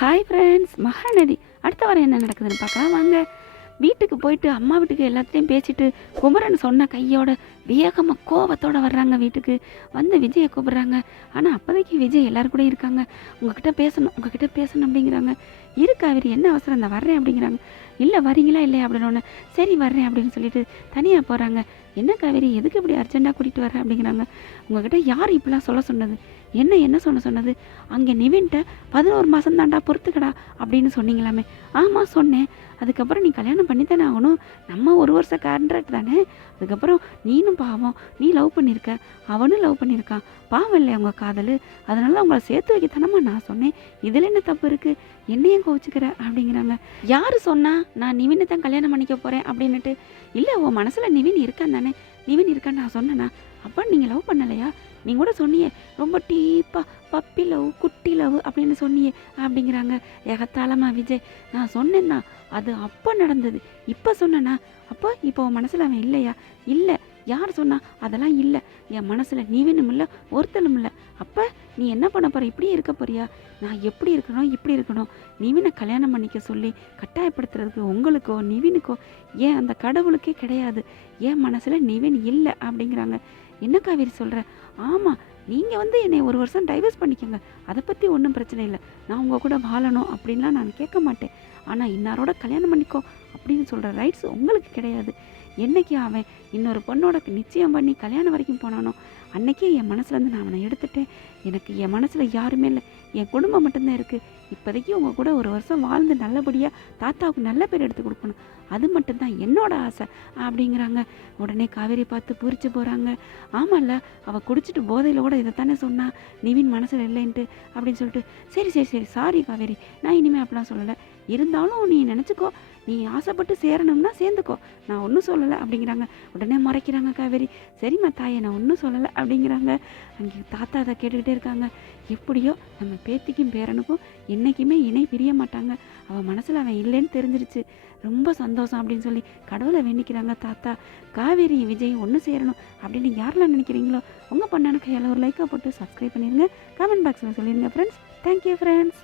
Hi friends Mahanadi. அடுத்த வாரம் என்ன நடக்குதுன்னு பார்க்கலாம். வாங்க. வீட்டுக்கு போயிட்டு அம்மா வீட்டுக்கு எல்லாத்தையும் பேசிட்டு குமரன் சொன்ன கையோட வேகமாக கோபத்தோடு வர்றாங்க வீட்டுக்கு. வந்து விஜயை கூப்பிட்றாங்க. ஆனால் அப்போதைக்கு விஜய் எல்லாரும் கூட இருக்காங்க. உங்ககிட்ட பேசணும் உங்ககிட்ட பேசணும் அப்படிங்கிறாங்க. இரு அவர் என்ன அவசரம்? இந்த வர்றேன் அப்படிங்கிறாங்க. இல்லை வரீங்களா? இல்லையா? அப்படின்னு சரி வர்றேன் அப்படின்னு சொல்லிட்டு தனியாக போகிறாங்க என்ன காவேரி எதுக்கு இப்படி அர்ஜென்ட்டாக கூட்டிகிட்டு வர அப்படிங்கிறாங்க. உங்ககிட்ட யார் இப்படிலாம் சொல்ல சொன்னது? என்ன என்ன சொன்ன சொன்னது? அங்கே நிவின்ட்ட பதினோரு மாதம் தாண்டா பொறுத்துக்கடா அப்படின்னு சொன்னீங்களாமே. ஆமாம் சொன்னேன். அதுக்கப்புறம் நீ கல்யாணம் பண்ணித்தானே ஆகணும் நம்ம ஒரு வருஷ கான்ட்ராக்ட் தானே? அதுக்கப்புறம் நீனும் பாவம் நீ லவ் பண்ணியிருக்க அவனும் லவ் பண்ணியிருக்கான் பாவம் இல்லை அவங்க காதல்? அதனால அவங்கள சேர்த்து வைக்கத்தானம்மா நான் சொன்னேன். இதில் என்ன தப்பு இருக்குது என்னையும் கோவிச்சுக்கிற? அப்படிங்கிறாங்க. யார் சொன்னா நான் நிவினை தான் கல்யாணம் பண்ணிக்க போகிறேன் அப்படின்னுட்டு. இல்லை உன் மனசில் நிவின் இருக்கான் தானே. நிவின் இருக்கான்னு நான் சொன்னேனா? அப்போ நீங்கள் லவ் பண்ணலையா? நீங்கள் கூட சொன்னியே ரொம்ப டீப்பாக பப்பி லவ் குட்டி லவ் அப்படின்னு சொன்னியே அப்படிங்கிறாங்க எகத்தாளமா விஜய். நான் சொன்னேன்னா அது அப்போ நடந்தது. இப்போ சொன்னேனா அப்போ இப்போ உன் மனசில் அவன் இல்லையா? இல்லை. யார் சொன்னா? அதெல்லாம் இல்லை. என் மனசில் நீவினும் இல்லை ஒருத்தனும் இல்லை. அப்போ நீ என்ன பண்ண போகிற இப்படியே இருக்க போறியா? நான் எப்படி இருக்கணும்? இப்படி இருக்கணும். நிவினை கல்யாணம் பண்ணிக்க சொல்லி கட்டாயப்படுத்துறதுக்கு உங்களுக்கோ நிவினுக்கோ ஏன் அந்த கடவுளுக்கே கிடையாது? என் மனசில் நிவின் இல்லை அப்படிங்கிறாங்க. என்ன காவேரி சொல்கிற ஆமாம் நீங்கள் வந்து என்னை ஒரு வருஷம் டைவர்ஸ் பண்ணிக்கோங்க. அதை பற்றி ஒன்றும் பிரச்சனை இல்லை. நான் உங்கள் கூட வாழணும் அப்படின்லாம் நான் கேட்க மாட்டேன். ஆனால் இன்னாரோட கல்யாணம் பண்ணிக்கோ. அப்படின்னு சொல்கிற ரைட்ஸ் உங்களுக்கு கிடையாது. என்றைக்கு அவன் இன்னொரு பொண்ணோட நிச்சயம் பண்ணி கல்யாணம் வரைக்கும் போனானோ அன்னைக்கே என் மனசுலேருந்து நான் அவனை எடுத்துட்டேன். எனக்கு என் மனசில் யாருமே இல்லை. என் குடும்பம் மட்டும்தான் இருக்குது இப்போதைக்கு உங்கள் கூட ஒரு வருஷம் வாழ்ந்து நல்லபடியாக தாத்தாவுக்கு நல்ல பேர் எடுத்து கொடுக்கணும். அது மட்டும்தான் என்னோட ஆசை அப்படிங்கிறாங்க. உடனே காவேரி பார்த்து பூரிச்சு போகிறாங்க ஆமாம்ல அவள் குடிச்சிட்டு போதையில் கூட இதை தானே சொன்னா. நிவின் மனசில் இல்லைன்ட்டு அப்படின்னு சொல்லிட்டு சரி சரி சரி சாரி காவேரி. நான் இனிமேல் அப்படிலாம் சொல்லலை. இருந்தாலும் நீ நினச்சிக்கோ. நீ ஆசைப்பட்டு சேரணும்னா சேர்ந்துக்கோ. நான் ஒன்றும் சொல்லலை அப்படிங்கிறாங்க. உடனே மறைக்கிறாங்க காவேரி. சரிம்மா தாயை நான் ஒன்றும் சொல்லலை அப்படிங்கிறாங்க. அங்கே தாத்தா அதை கேட்டுக்கிட்டே இருக்காங்க. எப்படியோ நம்ம பேத்திக்கும் பேரனுக்கும் என்றைக்குமே இணை பிரிய மாட்டாங்க. அவன் மனசில் அவன் இல்லைன்னு தெரிஞ்சிருச்சு. ரொம்ப சந்தோஷம் அப்படின்னு சொல்லி கடவுளை வேண்டிக்கிறாங்க தாத்தா. காவேரி விஜய் ஒன்று சேரணும் அப்படின்னு யாரெல்லாம் நினைக்கிறீங்களோ உங்கள் பண்ணான கையால் ஒரு லைக்காக போட்டு சப்ஸ்கிரைப் பண்ணிடுங்க கமெண்ட் பாக்ஸில் சொல்லிடுங்க ஃப்ரெண்ட்ஸ் தேங்க்யூ ஃப்ரெண்ட்ஸ்